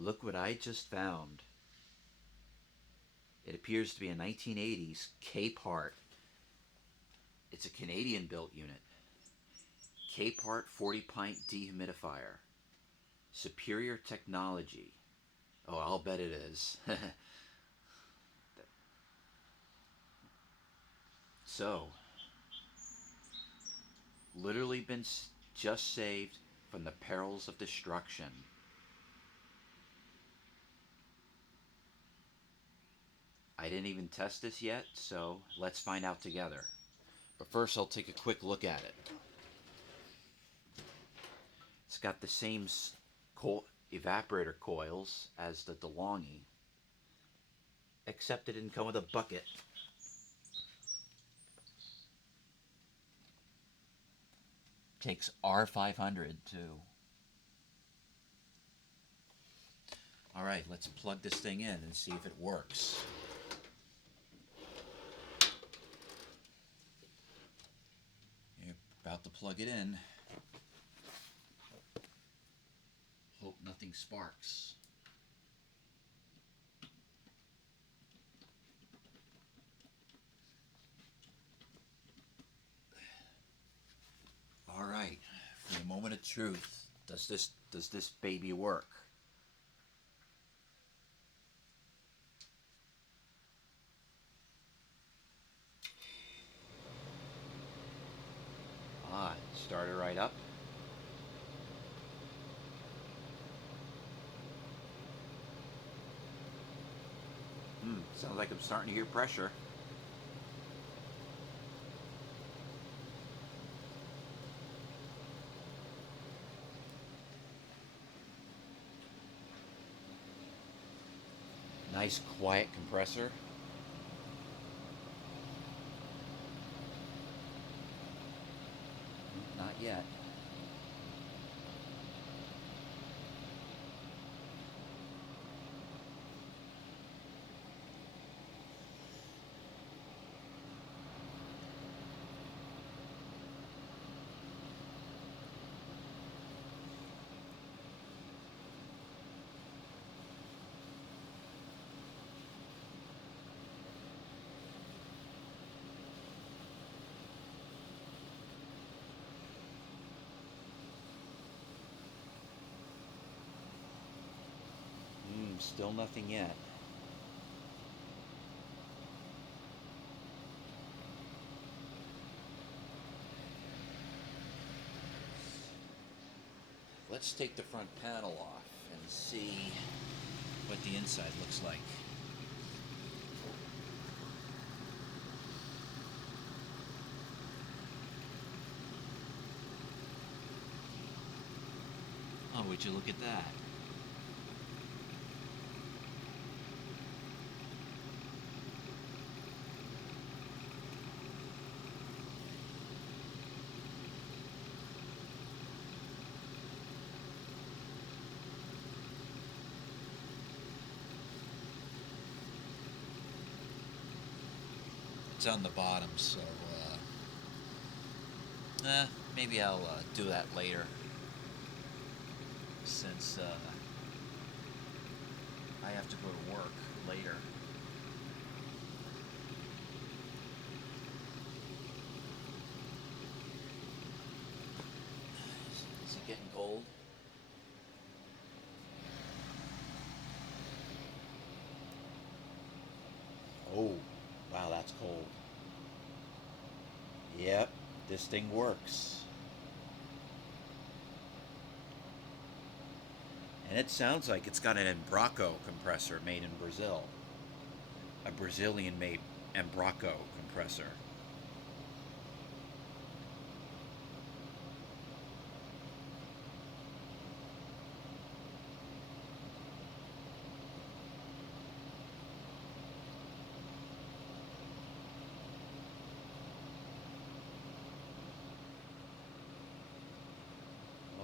Look what I just found. It appears to be a 1980's Capehart. It's a Canadian built unit. Capehart 40 pint dehumidifier. Superior technology. Oh, I'll bet it is. So, literally been just saved from the perils of destruction. I didn't even test this yet, so let's find out together. But first, I'll take a quick look at it. It's got the same evaporator coils as the DeLonghi, except it didn't come with a bucket. Takes R500 too. Alright, let's plug this thing in and see if it works. You're about to plug it in. Hope nothing sparks. Alright, for a moment of truth, does this baby work? Start it right up. Sounds like I'm starting to hear pressure. Nice quiet compressor. Not yet. Still nothing yet. Let's take the front panel off and see what the inside looks like. Oh, would you look at that? It's on the bottom, so maybe I'll do that later, since I have to go to work later. Is it getting cold? Oh, wow, that's cold. Yep, this thing works. And it sounds like it's got an Embraco compressor made in Brazil. A Brazilian made Embraco compressor.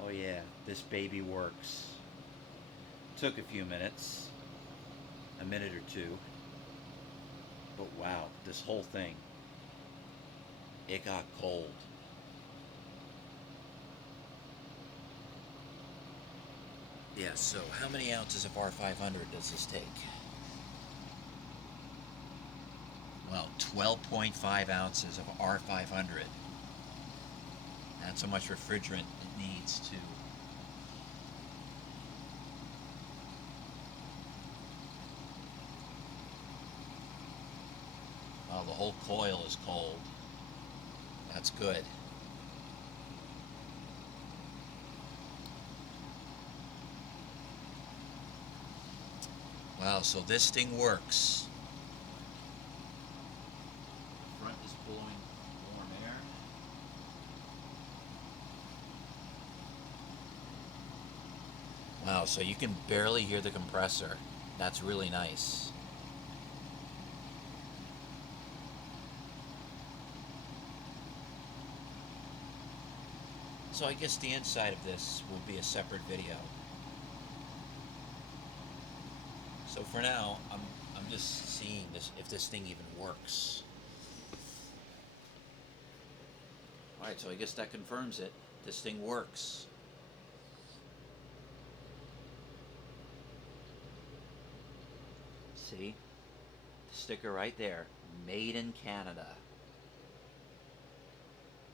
Oh yeah, this baby works. Took a few minutes, a minute or two, but wow, this whole thing, it got cold. Yeah, so how many ounces of R500 does this take? Well, 12.5 ounces of R500. That's how much refrigerant it needs to. Well, the whole coil is cold. That's good. Wow, so this thing works. The front is blowing warm air. Wow, so you can barely hear the compressor. That's really nice. So I guess the inside of this will be a separate video. So for now, I'm just seeing this if this thing even works. All right, so I guess that confirms it. This thing works. See? The sticker right there. Made in Canada.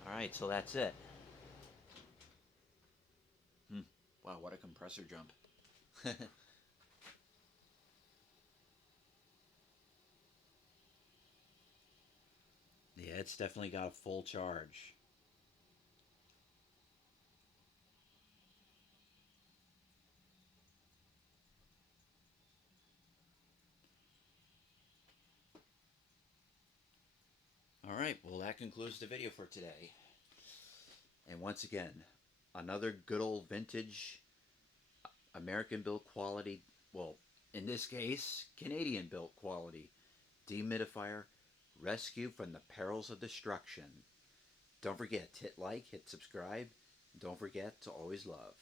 All right, so that's it. Wow, what a compressor jump. Yeah, it's definitely got a full charge. All right, well, that concludes the video for today. And once again, another good old vintage American built quality, well, in this case, Canadian built quality dehumidifier rescue from the perils of destruction. Don't forget to hit like, hit subscribe. Don't forget to always love.